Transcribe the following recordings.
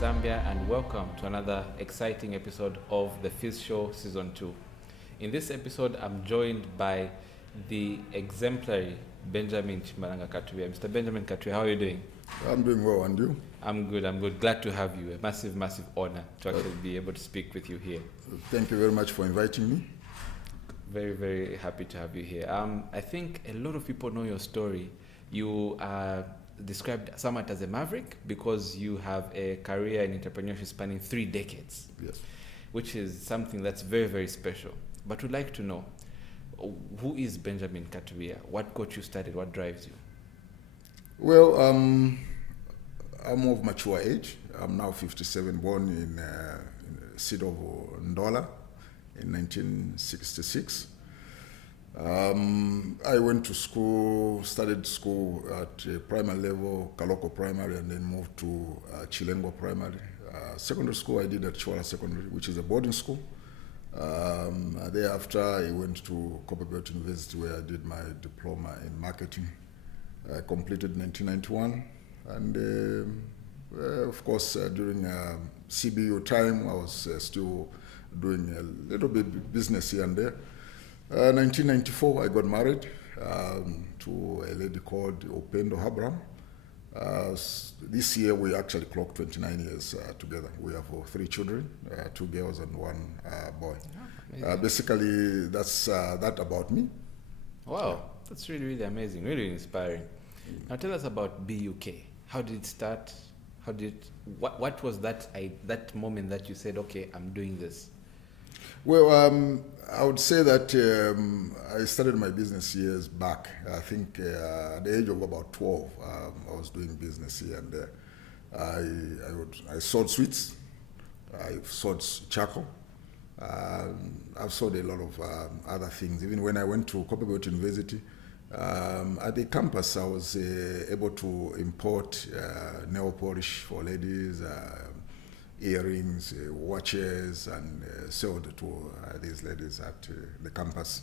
Zambia, and welcome to another exciting episode of the FIZ Show Season 2. In this episode, I'm joined by the exemplary Benjamin Katubiya. Mr. Benjamin Katubiya, how are you doing? I'm doing well, and you? I'm good. Glad to have you. A massive honor to actually be able to speak with you here. Thank you very much for inviting me. Very happy to have you here. I think a lot of people know your story. You are described somewhat as a maverick because you have a career in entrepreneurship spanning 3 decades. Yes. Which is something that's very special. But we'd like to know, who is Benjamin Katubiya? What got you started? What drives you? Well, I'm of mature age. I'm now 57, born in the city of Ndola in 1966. I went to school, studied school at primary level, Kaloko Primary, and then moved to Chilengo Primary. Secondary school I did at Chwala Secondary, which is a boarding school. Thereafter, I went to Competitiveness University, where I did my diploma in marketing. I completed 1991, and of course, during CBU time, I was still doing a little bit business here and there. 1994, I got married to a lady called Opendo Habram. This year, we actually clocked 29 years together. We have 3 children, 2 girls and 1 boy. Basically, that's that about me. Wow, that's really amazing, really inspiring. Now tell us about BUk. How did it start? What was that moment that you said, okay, I'm doing this? Well, I would say that I started my business years back. I think at the age of about 12, I was doing business here and there. I sold sweets. I sold charcoal. I've sold a lot of other things. Even when I went to Competitiveness University, at the campus, I was able to import nail polish for ladies, earrings, watches, and sold to these ladies at the campus.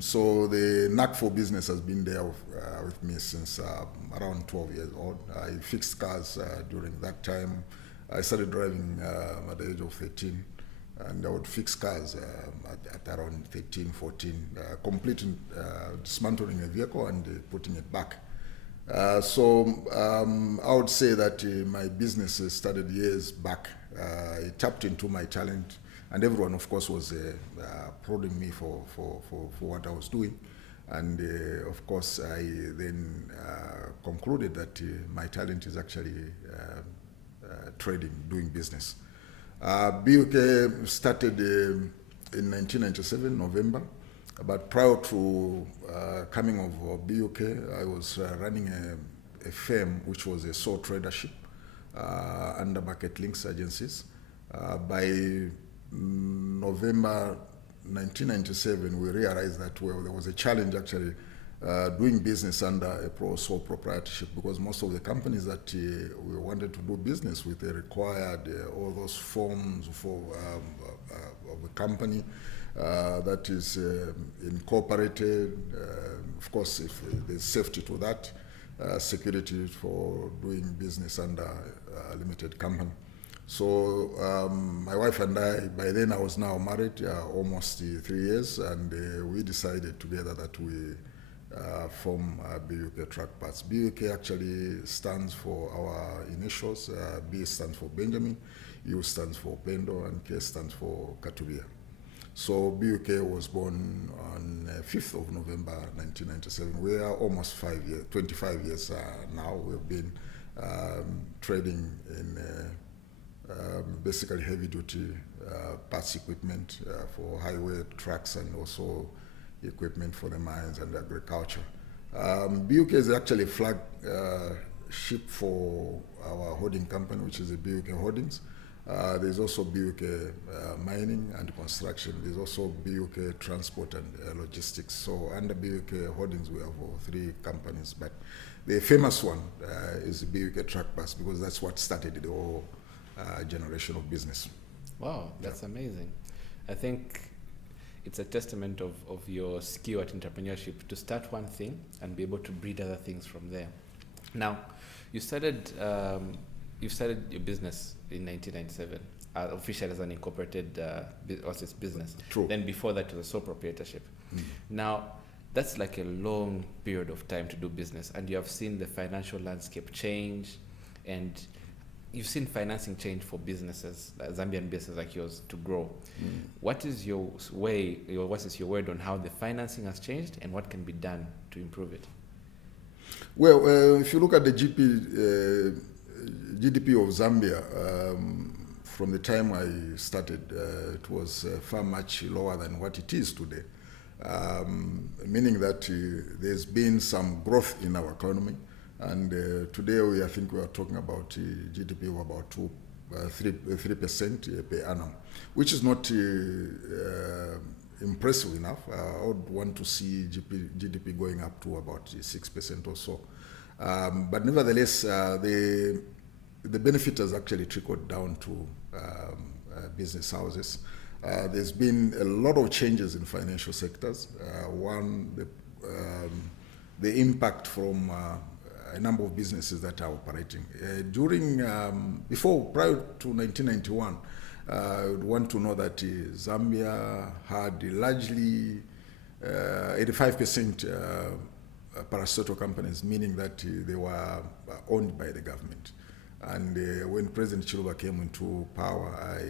So the knack for business has been there with me since around 12 years old. I fixed cars during that time. I started driving at the age of 13, and I would fix cars at around 13, 14, completing dismantling a vehicle and putting it back. So I would say that my business started years back. I tapped into my talent, and everyone, of course, was prodding me for what I was doing. And of course, I then concluded that my talent is actually trading, doing business. BUk started in 1997, November. But prior to coming of BUk, I was running a firm which was a sole tradership under Market Links agencies. By November 1997, we realized that there was a challenge actually doing business under a sole proprietorship, because most of the companies that we wanted to do business with, they required all those forms for of a company that is incorporated. Of course, if there's safety to that, security for doing business under a limited company. So my wife and I, by then I was now married almost 3 years, and we decided together that we form BUk Truck Parts. BUk actually stands for our initials. B stands for Benjamin, U stands for Pendo, and K stands for Katubiya. So BUk was born on 5th of November 1997. We are almost 25 years now. We've been trading in basically heavy-duty parts equipment for highway trucks, and also equipment for the mines and agriculture. BUk is actually a flagship for our holding company, which is the BUk Holdings. There's also BUk Mining and Construction. There's also BUk Transport and Logistics. So under BUk Holdings, we have 3 companies, but the famous one is BUk Truck Parts, because that's what started the whole generation of business. Wow, that's amazing. I think it's a testament of your skill at entrepreneurship to start one thing and be able to breed other things from there. Now, you started you started your business in 1997, officially as an incorporated business. True. Then before that, it was a sole proprietorship. Now, that's like a long period of time to do business, and you have seen the financial landscape change, and you've seen financing change for businesses, Zambian businesses like yours, to grow. What is your word on how the financing has changed, and what can be done to improve it? Well, if you look at the GDP of Zambia, from the time I started, it was far much lower than what it is today. Meaning that there's been some growth in our economy, and today I think we are talking about GDP of about 3% per annum, which is not impressive enough. I would want to see GDP going up to about 6% or so. But nevertheless, the benefit has actually trickled down to business houses. There's been a lot of changes in financial sectors. One, the impact from a number of businesses that are operating. Prior to 1991, I would want to know that Zambia had largely 85% parastatal companies, meaning that they were owned by the government. And when President Chuuma came into power, I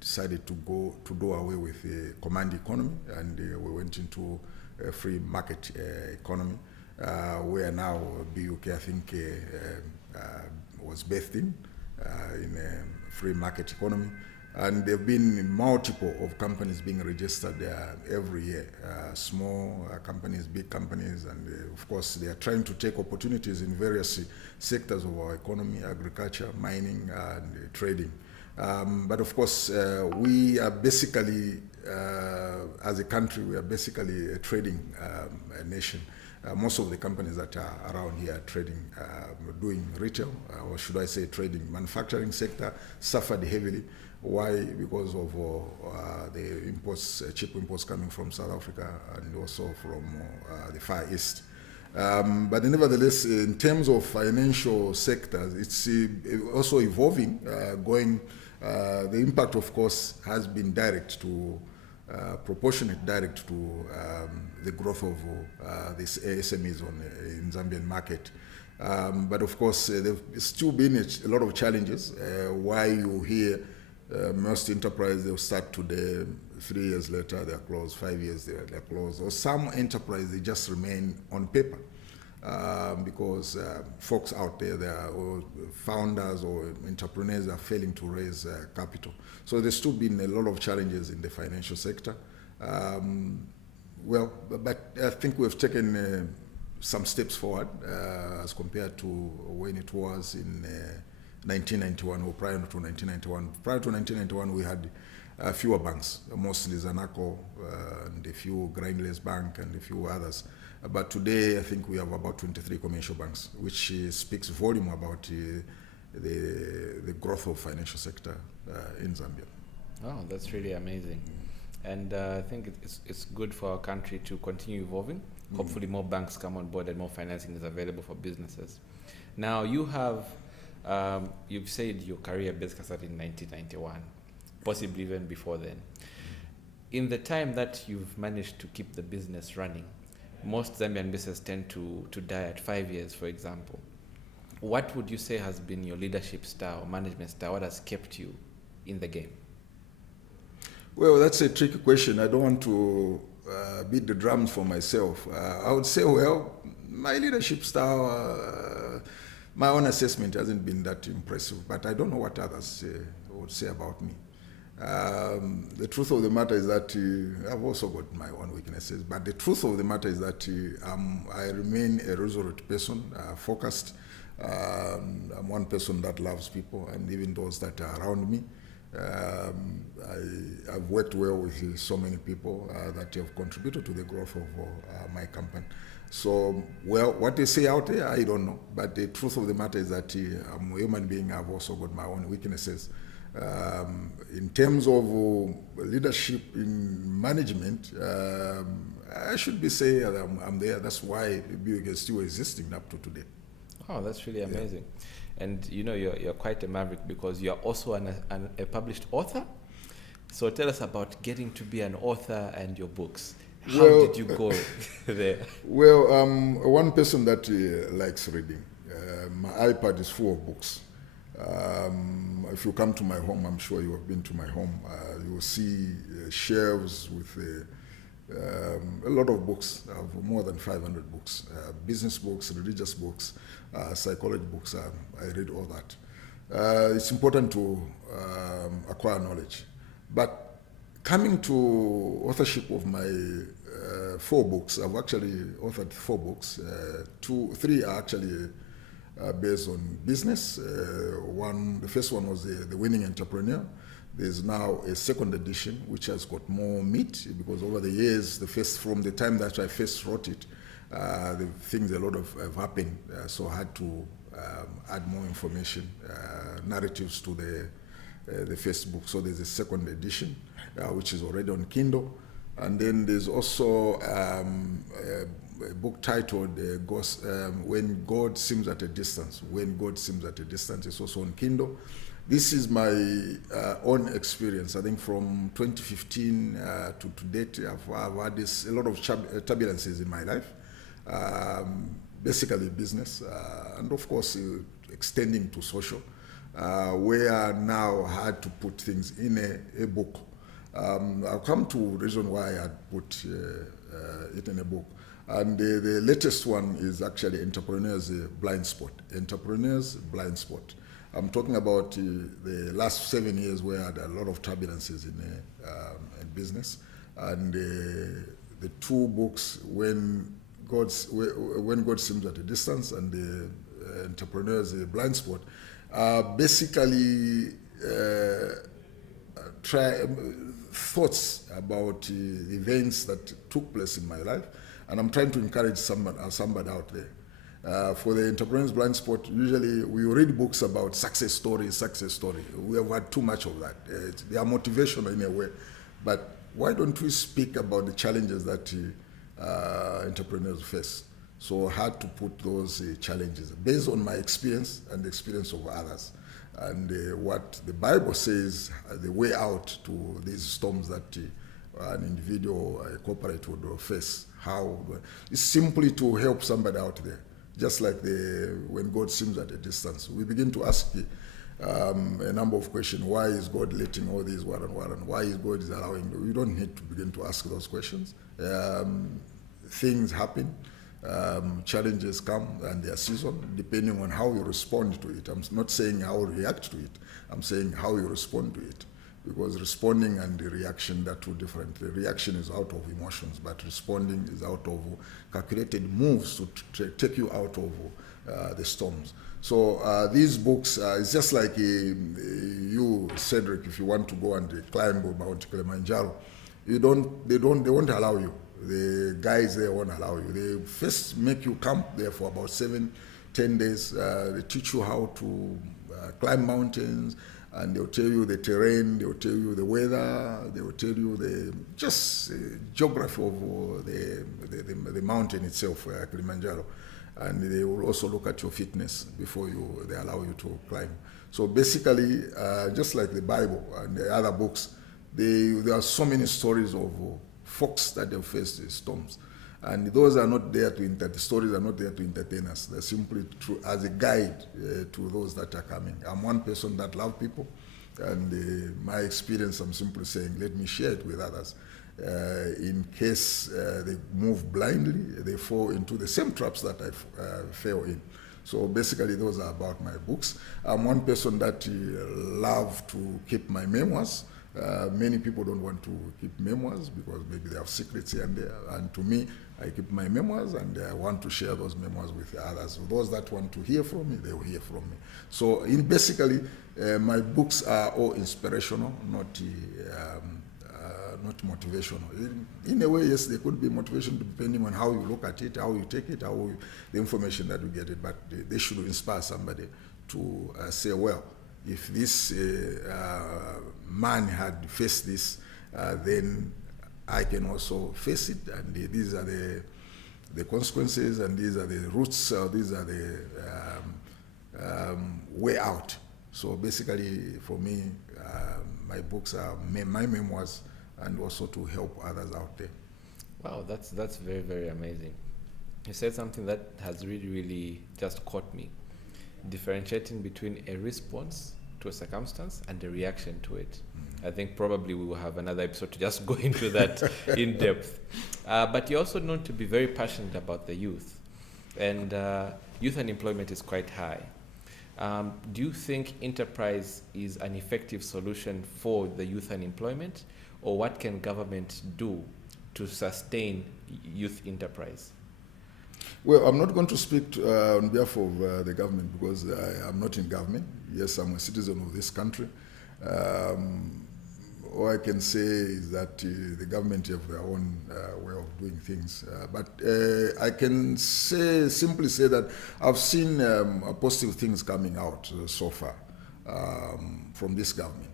decided to do away with the command economy, and we went into a free market economy, where now BUk, I think, was bathed in a free market economy. And there have been multiple of companies being registered every year, small companies, big companies, and of course they are trying to take opportunities in various sectors of our economy: agriculture, mining, and trading. But of course, we are basically, as a country, we are basically a trading nation. Most of the companies that are around here are trading, doing retail, or should I say trading. Manufacturing sector suffered heavily. Why? Because of the imports, cheap imports coming from South Africa and also from the Far East. But nevertheless, in terms of financial sectors, it's also evolving, the impact, of course, has been proportionate direct to the growth of these SMEs in Zambian market. But of course, there's still been a lot of challenges. Why you hear most enterprises, they'll start today, 3 years later they're closed, 5 years they're closed. Or some enterprises, they just remain on paper because folks out there, or founders or entrepreneurs are failing to raise capital. So there's still been a lot of challenges in the financial sector. But I think we've taken some steps forward as compared to when it was in 1991 or prior to 1991. Prior to 1991, we had fewer banks, mostly Zanaco and a few Grindless Bank and a few others. But today, I think we have about 23 commercial banks, which speaks volume about the growth of financial sector in Zambia. Oh, that's really amazing. And I think it's good for our country to continue evolving. Hopefully more banks come on board and more financing is available for businesses. Now, you've said your career basically started in 1991, possibly even before then. In the time that you've managed to keep the business running, most Zambian businesses tend to die at 5 years, for example. What would you say has been your leadership style, management style? What has kept you in the game? Well, that's a tricky question. I don't want to beat the drums for myself. I would say, my leadership style, my own assessment hasn't been that impressive, but I don't know what others would say about me. The truth of the matter is that I've also got my own weaknesses, but the truth of the matter is that I remain a resolute person, focused. I'm one person that loves people, and even those that are around me. I've worked well with so many people that have contributed to the growth of my company. So, what they say out there, I don't know. But the truth of the matter is that I'm a human being. I've also got my own weaknesses. In terms of leadership in management, I should be saying I'm there. That's why BUk is still existing up to today. Oh, that's really amazing. And you're quite a maverick because you're also a published author. So tell us about getting to be an author and your books. How did you go there? Well, one person that likes reading. My iPad is full of books. If you come to my home, I'm sure you have been to my home, you will see shelves with a lot of books. I have more than 500 books. Business books, religious books, psychology books. I read all that. It's important to acquire knowledge. But coming to authorship of my 4 books, I've actually authored 4 books. 3 are actually based on business. The first one was the Winning Entrepreneur. There's now a second edition which has got more meat because over the years, from the time that I first wrote it, the things a lot have happened. So I had to add more information, narratives to the first book. So there's a second edition which is already on Kindle. And then there's also a book titled When God Seems at a Distance. When God Seems at a Distance. It's also on Kindle. This is my own experience. I think from 2015 to date, I've had a lot of turbulences in my life. Basically business, and of course extending to social, where I now had to put things in a book. I'll come to the reason why I put it in a book. And the latest one is actually Entrepreneur's Blindspot. Entrepreneur's Blindspot. I'm talking about the last 7 years where I had a lot of turbulences in business. And the 2 books, When God Seems at a Distance and the Entrepreneur's Blindspot, basically thoughts about the events that took place in my life, and I'm trying to encourage somebody out there. For the Entrepreneur's Blindspot, usually we read books about success stories. We have had too much of that. They are motivational in a way, but why don't we speak about the challenges that entrepreneurs face? So I had to put those challenges based on my experience and the experience of others. And what the Bible says, the way out to these storms that an individual, a corporate would face. It's simply to help somebody out there. Just like when God seems at a distance, we begin to ask a number of questions. Why is God letting all these what and why is God allowing? We don't need to begin to ask those questions. Things happen. Challenges come and their season, depending on how you respond to it. I'm not saying how you react to it. I'm saying how you respond to it. Because responding and the reaction, they're two different. The reaction is out of emotions, but responding is out of calculated moves to take you out of the storms. So these books, it's just like you, Cedric, if you want to go and climb Mount Kilimanjaro, they won't allow you. The guys there won't allow you. They first make you camp there for about 7-10 days. They teach you how to climb mountains, and they'll tell you the terrain, they'll tell you the weather, they will tell you the geography of the mountain itself, Kilimanjaro. And they will also look at your fitness before they allow you to climb. So basically, just like the Bible and the other books, there are so many stories of folks that have faced the storms. And those are not there the stories are not there to entertain us. They're simply as a guide to those that are coming. I'm one person that loves people, and my experience, I'm simply saying, let me share it with others. In case they move blindly, they fall into the same traps that I fell in. So basically, those are about my books. I'm one person that love to keep my memoirs. Many people don't want to keep memoirs because maybe they have secrets here and there. And to me, I keep my memoirs, and I want to share those memoirs with others. So those that want to hear from me, they will hear from me. So basically, my books are all inspirational, not motivational. In a way, yes, they could be motivational depending on how you look at it, how you take it, the information that you get it. But they should inspire somebody to say, well, if this man had faced this, then I can also face it, and these are the consequences, and these are the roots, these are the way out. So basically, for me, my books are my memoirs, and also to help others out there. Wow, that's very, very amazing. You said something that has really just caught me. Differentiating between a response to a circumstance and a reaction to it. I think probably we will have another episode to just go into that in depth. But you're also known to be very passionate about the youth. And youth unemployment is quite high. Do you think enterprise is an effective solution for the youth unemployment? Or what can government do to sustain youth enterprise? Well, I'm not going to speak on behalf of the government, because I'm not in government. Yes, I'm a citizen of this country. All I can say is that the government have their own way of doing things. But I can simply say that I've seen positive things coming out so far from this government.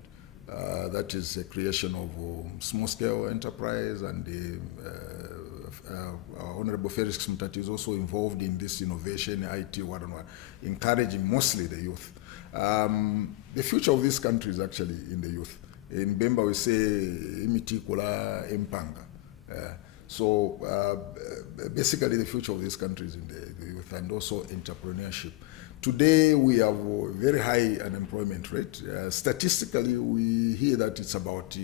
That is the creation of small-scale enterprise, and our Honorable Felix Mutati is also involved in this innovation, IT, encouraging mostly the youth. The future of this country is actually in the youth. In Bemba we say, imiti kula empanga. So basically the future of this country is in the youth, and also entrepreneurship. Today we have a very high unemployment rate. Statistically, we hear that it's about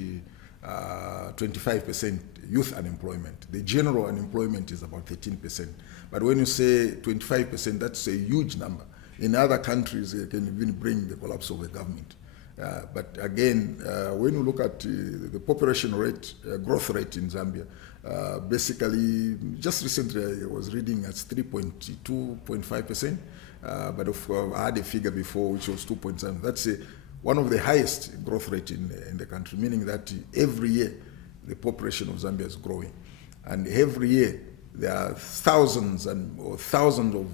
25% youth unemployment. The general unemployment is about 13%. But when you say 25%, that's a huge number. In other countries, it can even bring the collapse of the government. But again, when you look at the population rate, growth rate in Zambia, basically, just recently I was reading at 3.2.5%, but I had a figure before which was 2.7. That's one of the highest growth rate in the country, meaning that every year the population of Zambia is growing. And every year there are thousands of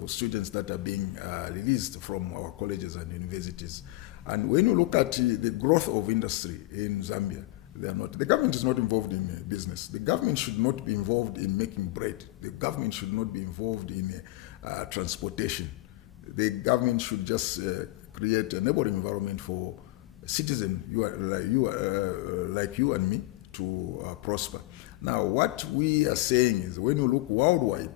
students that are being released from our colleges and universities. And when you look at the growth of industry in Zambia, the government is not involved in business. The government should not be involved in making bread. The government should not be involved in transportation. The government should just create a neighboring environment for citizens like you and me to prosper. Now, what we are saying is, when you look worldwide,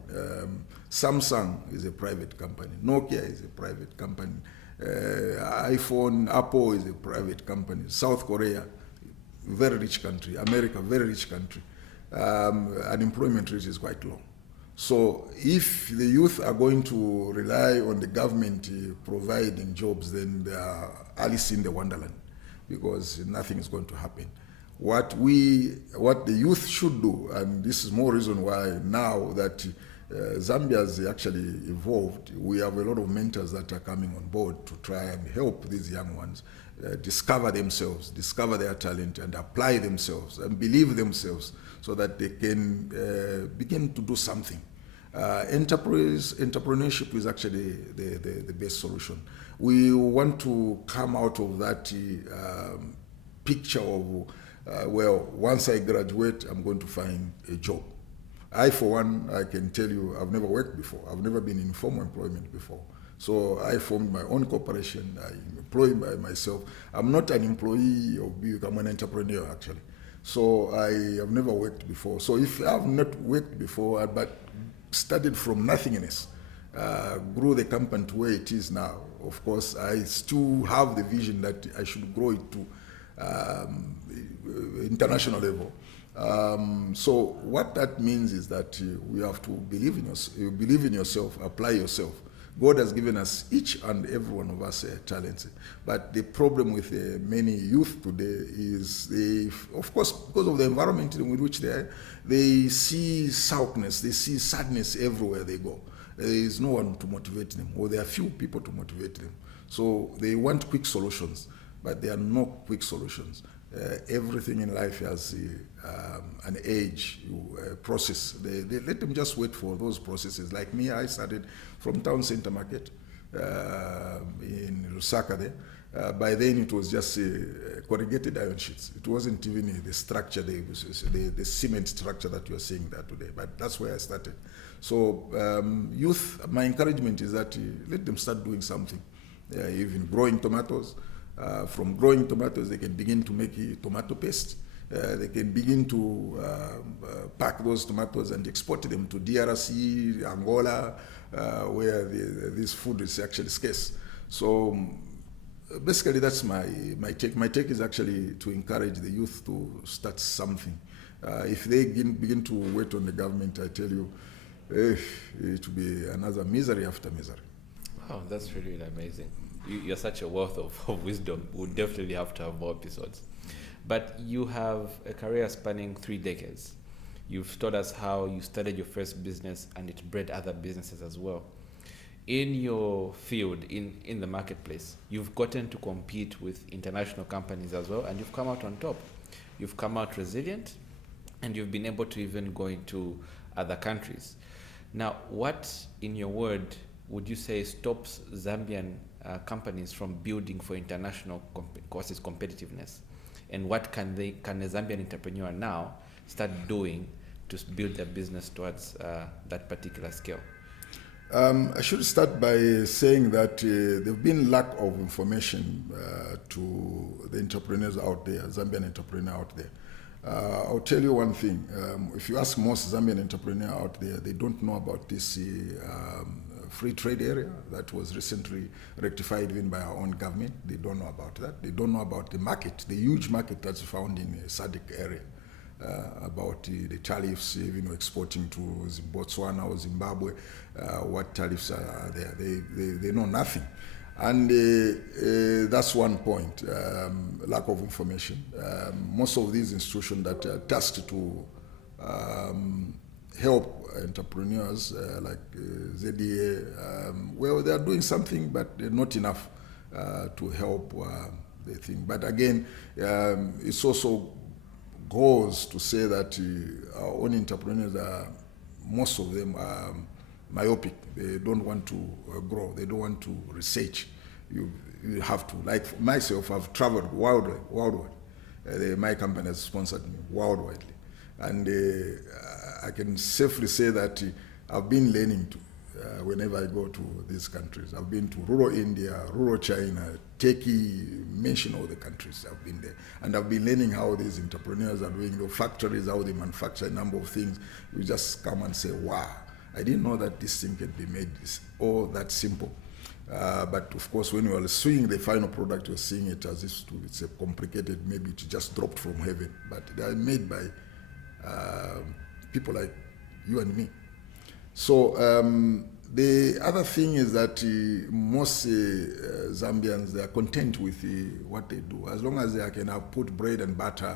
Samsung is a private company, Nokia is a private company, iPhone, Apple is a private company, South Korea, very rich country, America, very rich country. Unemployment rate is quite low. So if the youth are going to rely on the government providing jobs, then they are Alice in the Wonderland, because nothing is going to happen. What the youth should do, and this is more reason why now that Zambia has actually evolved, we have a lot of mentors that are coming on board to try and help these young ones discover themselves, discover their talent, and apply themselves and believe themselves, so that they can begin to do something. Entrepreneurship is actually the best solution. We want to come out of that picture of, well, once I graduate, I'm going to find a job. I, for one, I can tell you, I've never worked before. I've never been in formal employment before. So I formed my own corporation. I employ myself. I'm not an employee of BUk. I'm an entrepreneur, actually. So I have never worked before. So if I've not worked before, but started from nothingness, grew the company to where it is now, of course, I still have the vision that I should grow it to international level. So what that means is that we have to believe in yourself, apply yourself. God has given us, each and every one of us, talents. But the problem with many youth today is, of course, because of the environment in which they see sourness, they see sadness everywhere they go. There is no one to motivate them, or there are few people to motivate them. So they want quick solutions, but there are no quick solutions. Everything in life has an age, process. They let them just wait for those processes. Like me, I started from Town Center Market in Lusaka there. By then it was just corrugated iron sheets. It wasn't even the structure, the cement structure that you are seeing there today. But that's where I started. So youth, my encouragement is that let them start doing something. even growing tomatoes. From growing tomatoes, they can begin to make tomato paste. They can begin to pack those tomatoes and export them to DRC, Angola, where this food is actually scarce. So basically, that's my take. My take is actually to encourage the youth to start something. If they begin to wait on the government, I tell you, it will be another misery after misery. Wow, that's really amazing. You're such a wealth of wisdom. We'll definitely have to have more episodes. But you have a career spanning 3 decades. You've taught us how you started your first business and it bred other businesses as well. In your field, in the marketplace, you've gotten to compete with international companies as well, and you've come out on top. You've come out resilient, and you've been able to even go into other countries. Now, what, in your word, would you say stops Zambian companies from building for international courses competitiveness? And what can a Zambian entrepreneur now start doing to build their business towards that particular scale? I should start by saying that there's been lack of information to the entrepreneurs out there, Zambian entrepreneurs out there. I'll tell you one thing. If you ask most Zambian entrepreneurs out there, they don't know about this free trade area that was recently rectified even by our own government. They don't know about that. They don't know about the market, the huge market that's found in the SADC area, about the tariffs, even exporting to Botswana or Zimbabwe, what tariffs are there. They know nothing. And that's one point, lack of information. Most of these institutions that are tasked to help entrepreneurs like ZDA, well, they are doing something, but not enough to help the thing. But again, it's also goes to say that our own entrepreneurs most of them are myopic. They don't want to grow. They don't want to research. You have to. Like myself, I've traveled worldwide. My company has sponsored me worldwide. And I can safely say that I've been learning to whenever I go to these countries. I've been to rural India, rural China, Turkey, mention all the countries I've been there. And I've been learning how these entrepreneurs are doing, the factories, how they manufacture a number of things. You just come and say, wow, I didn't know that this thing can be made all that simple. But of course, when you are seeing the final product, you're seeing it as if it's a complicated, maybe it just dropped from heaven. But they are made by people like you and me. So the other thing is that most Zambians, they are content with what they do. As long as they can have put bread and butter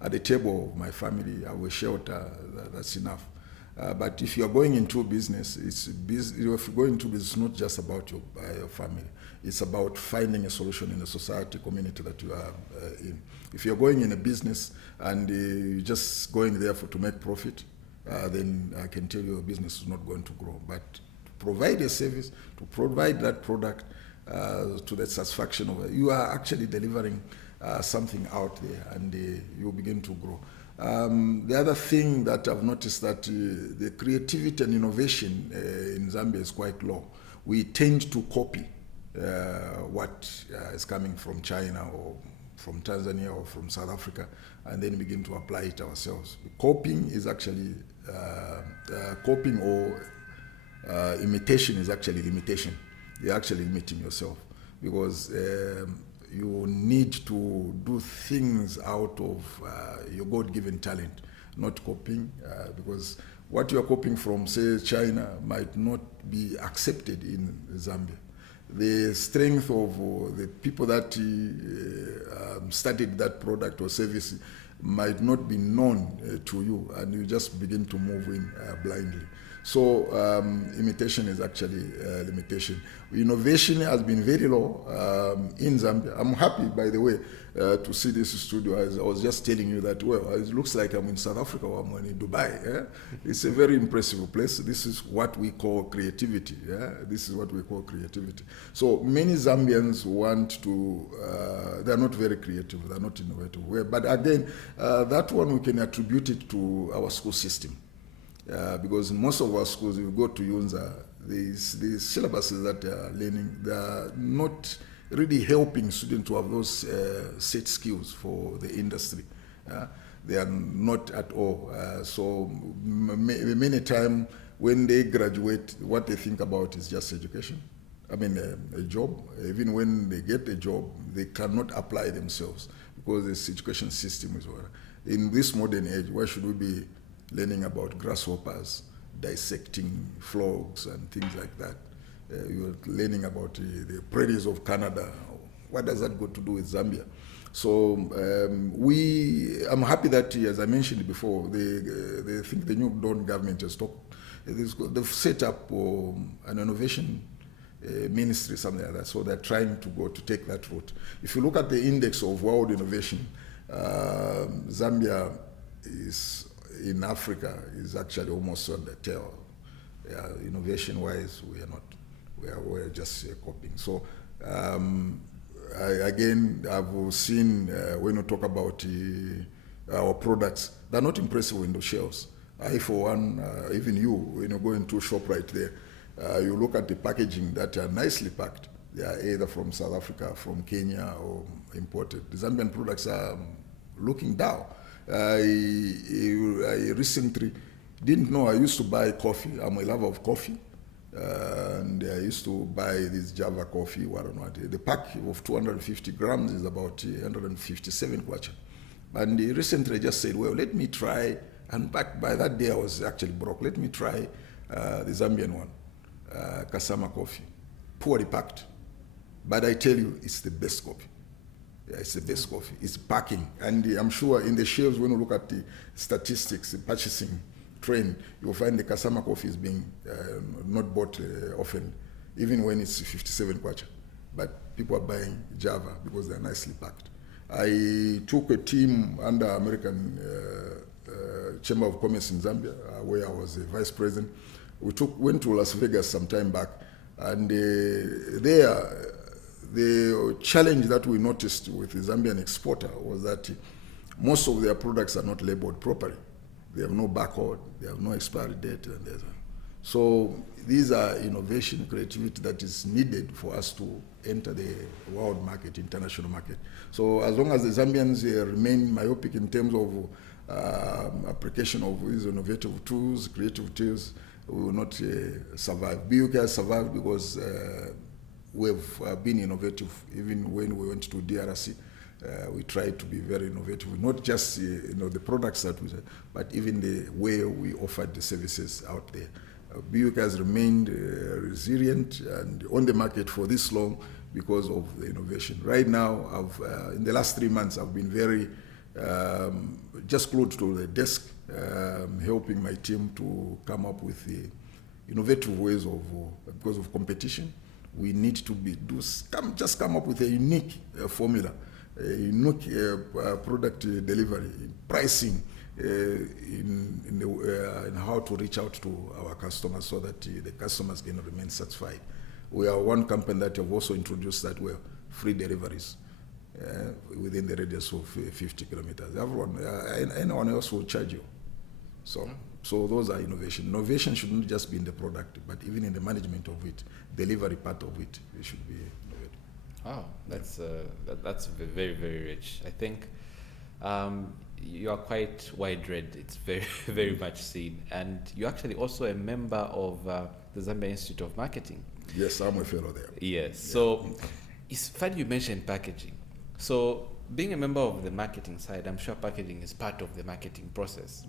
at the table of my family, I will shelter, that's enough. But if you are going into business, if you're going into business, it's not just about your family. It's about finding a solution in the society, community that you are in. If you're going in a business and you're just going there to make profit, then I can tell you your business is not going to grow. But to provide a service, to provide that product to the satisfaction of it, you are actually delivering something out there, and you begin to grow. The other thing that I've noticed that the creativity and innovation in Zambia is quite low. We tend to copy what is coming from China or from Tanzania or from South Africa, and then begin to apply it ourselves. Copying is actually copying or imitation is actually limitation. You're actually limiting yourself because you need to do things out of your God-given talent, not copying, because what you are copying from, say, China might not be accepted in Zambia. The strength of the people that started that product or service might not be known to you, and you just begin to move in blindly. So imitation is actually limitation. Innovation has been very low in Zambia. I'm happy, by the way, to see this studio. As I was just telling you that, well, it looks like I'm in South Africa or I'm in Dubai. Yeah? It's a very impressive place. This is what we call creativity. Yeah? This is what we call creativity. So many Zambians want to, they're not very creative. They're not innovative. But again, that one we can attribute it to our school system. Because most of our schools, if you go to Yunza, these syllabuses that they are learning, they are not really helping students to have those set skills for the industry. They are not at all. So many times when they graduate, what they think about is just education. I mean, a job. Even when they get a job, they cannot apply themselves because this education system is over. In this modern age, why should we be learning about grasshoppers, dissecting frogs and things like that? You're learning about the prairies of Canada. What does that got to do with Zambia? So I'm happy that, as I mentioned before, they think the new Dawn government has they've set up an innovation ministry, something like that. So they're trying to take that route. If you look at the index of world innovation, Zambia is in Africa is actually almost on the tail. Innovation-wise, we're just copying. So I've seen when we talk about our products, they're not impressive in the shelves. I, for one, even you, when you go into a shop right there, you look at the packaging that are nicely packed. They are either from South Africa, from Kenya, or imported. The Zambian products are looking down. I recently didn't know I used to buy coffee. I'm a lover of coffee. And I used to buy this Java coffee, what or not. The pack of 250 grams is about 157 kwacha. And recently I just said, well, let me try, and by that day I was actually broke. Let me try the Zambian one, Kasama coffee, poorly packed. But I tell you, it's the best coffee. Yeah, it's the best coffee. It's packing. And I'm sure in the shelves, when you look at the statistics, the purchasing trend, you'll find the Kasama coffee is being not bought often, even when it's 57 kwacha. But people are buying Java because they're nicely packed. I took a team under American Chamber of Commerce in Zambia, where I was the vice president. We went to Las Vegas some time back, and there, the challenge that we noticed with the Zambian exporter was that most of their products are not labeled properly. They have no barcode, they have no expiry date, so these are innovation, creativity that is needed for us to enter the world market, international market. So as long as the Zambians remain myopic in terms of application of these innovative tools, creative tools, we will not survive. BUk has survived because we've been innovative. Even when we went to DRC, we tried to be very innovative, not just the products that we said, but even the way we offered the services out there. BUk has remained resilient and on the market for this long because of the innovation. Right now, in the last 3 months, I've been very just glued to the desk, helping my team to come up with the innovative ways of, because of competition, we need to come up with a unique formula, a unique product delivery, pricing, in how to reach out to our customers so that the customers can remain satisfied. We are one company that have also introduced that we're free deliveries within the radius of 50 kilometers. Anyone else will charge you. So those are innovation. Innovation should not just be in the product, but even in the management of it, delivery part of it, it should be innovative. Oh, that's very, very rich. I think you are quite wide-read. It's very, very much seen. And you're actually also a member of the Zambia Institute of Marketing. Yes, I'm a fellow there. Yes. Yeah. So it's funny you mentioned packaging. So being a member of the marketing side, I'm sure packaging is part of the marketing process.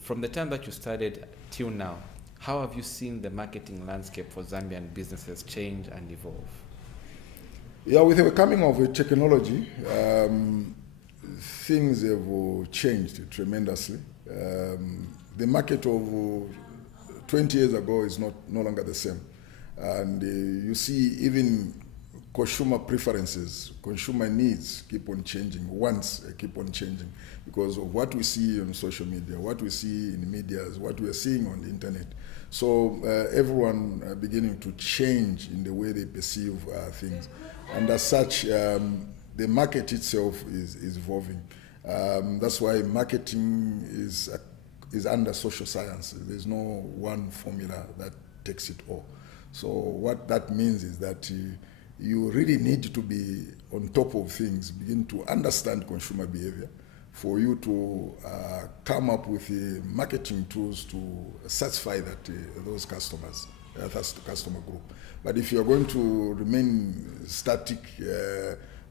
From the time that you started till now, how have you seen the marketing landscape for Zambian businesses change and evolve? Yeah, with the coming of technology, things have changed tremendously. The market of 20 years ago is no longer the same. And you see even consumer preferences, consumer needs keep on changing, wants keep on changing because of what we see on social media, what we see in the media, what we are seeing on the internet. So everyone beginning to change in the way they perceive things. And as such, the market itself is evolving. That's why marketing is under social science. There's no one formula that takes it all. So what that means is that you really need to be on top of things, begin to understand consumer behavior, for you to come up with marketing tools to satisfy those customers, that's the customer group. But if you're going to remain static,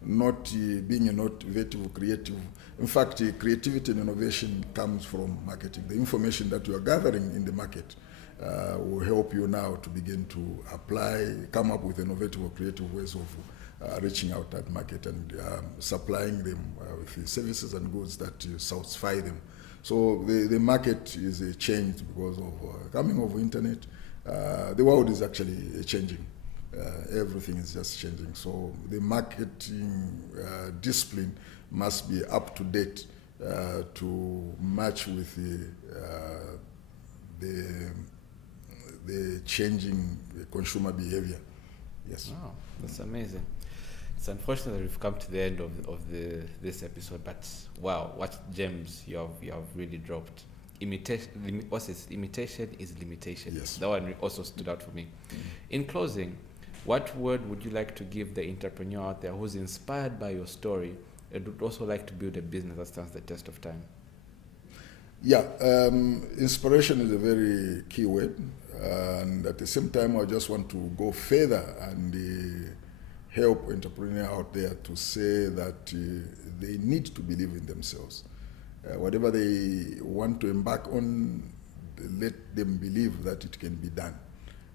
not being innovative, creative, in fact, creativity and innovation comes from marketing. The information that you are gathering in the market will help you now to begin to apply, come up with innovative or creative ways of reaching out that market and supplying them with the services and goods that satisfy them. So the market is changed because of coming of internet. The world is actually changing. Everything is just changing. So the marketing discipline must be up to date to match with the changing consumer behavior. Yes. Wow, that's amazing. It's unfortunate that we've come to the end of this episode, but wow, what gems you have really dropped. Imitation is limitation. Yes. That one also stood out for me. In closing, what word would you like to give the entrepreneur out there who's inspired by your story and would also like to build a business that stands the test of time? Yeah, inspiration is a very key word, and at the same time, I just want to go further and help entrepreneurs out there to say that they need to believe in themselves. Whatever they want to embark on, let them believe that it can be done.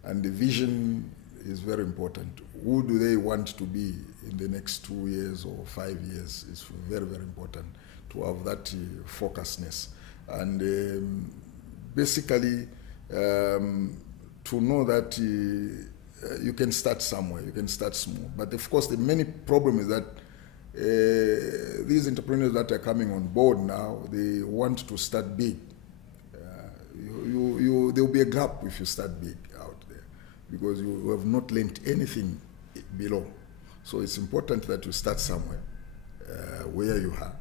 And the vision is very important. Who do they want to be in the next 2 years or 5 years? It's very, very important to have that focusedness. And basically, to know that you can start somewhere, you can start small. But of course, the main problem is that these entrepreneurs that are coming on board now, they want to start big. There will be a gap if you start big out there because you have not learned anything below. So it's important that you start somewhere where you are,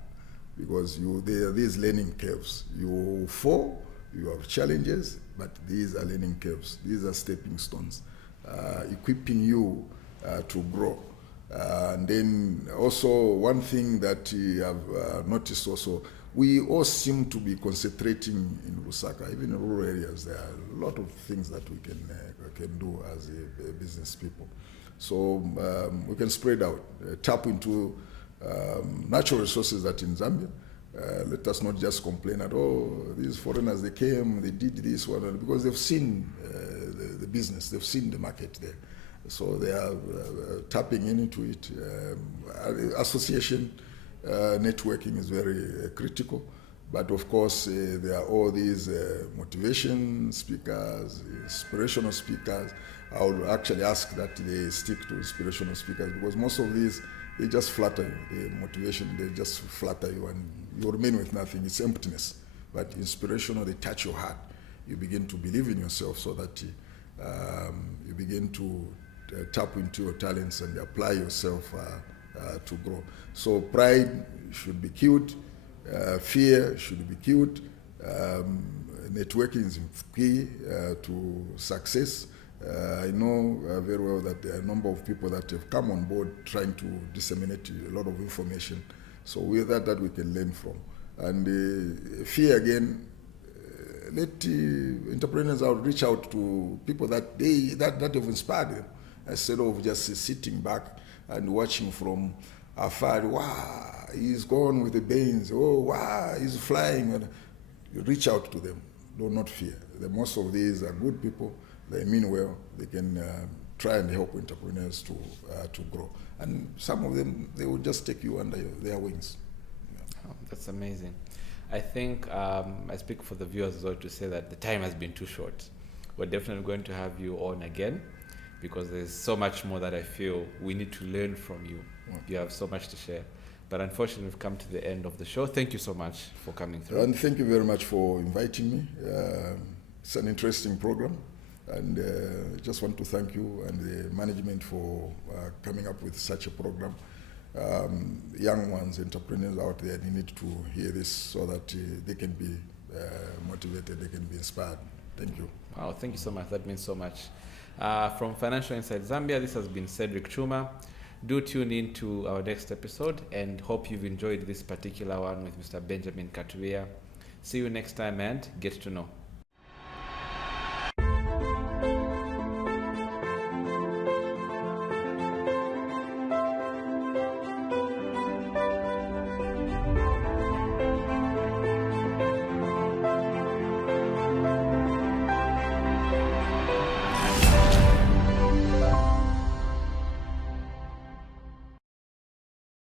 because there are these learning curves. You fall, you have challenges, but these are learning curves. These are stepping stones, equipping you to grow. And then also one thing that you have noticed also, we all seem to be concentrating in Lusaka. Even in rural areas, there are a lot of things that we can do as a business people. So we can spread out, tap into natural resources that in Zambia. Let us not just complain at, these foreigners, they came, they did this, one, because they've seen the business, they've seen the market there. So they are tapping into it. Association networking is very critical. But of course, there are all these motivation speakers, inspirational speakers. I would actually ask that they stick to inspirational speakers, because most of these, they just flatter you. The motivation, they just flatter you and you remain with nothing. It's emptiness. But inspirational, they touch your heart. You begin to believe in yourself so that you begin to tap into your talents and apply yourself to grow. So pride should be killed. Fear should be killed. Networking is key to success. I know very well that there are a number of people that have come on board trying to disseminate a lot of information. So with that we can learn from. And fear again, let entrepreneurs reach out to people that have inspired them, instead of just sitting back and watching from afar. Wow, he's gone with the Bains. Oh, wow, he's flying. You reach out to them. Do not fear. Most of these are good people. They mean well. They can try and help entrepreneurs to grow. And some of them, they will just take you under their wings. Oh, that's amazing. I think I speak for the viewers as well to say that the time has been too short. We're definitely going to have you on again, because there's so much more that I feel we need to learn from you. Okay. You have so much to share. But unfortunately, we've come to the end of the show. Thank you so much for coming through. And thank you very much for inviting me. It's an interesting program. And I just want to thank you and the management for coming up with such a program. Young ones, entrepreneurs out there, they need to hear this so that they can be motivated, they can be inspired Thank you. Wow, thank you so much. That means so much. From Financial Insight Zambia, this has been Cedric Chuuma. Do tune in to our next episode and hope you've enjoyed this particular one with Mr. Benjamin Katubiya. See you next time and get to know.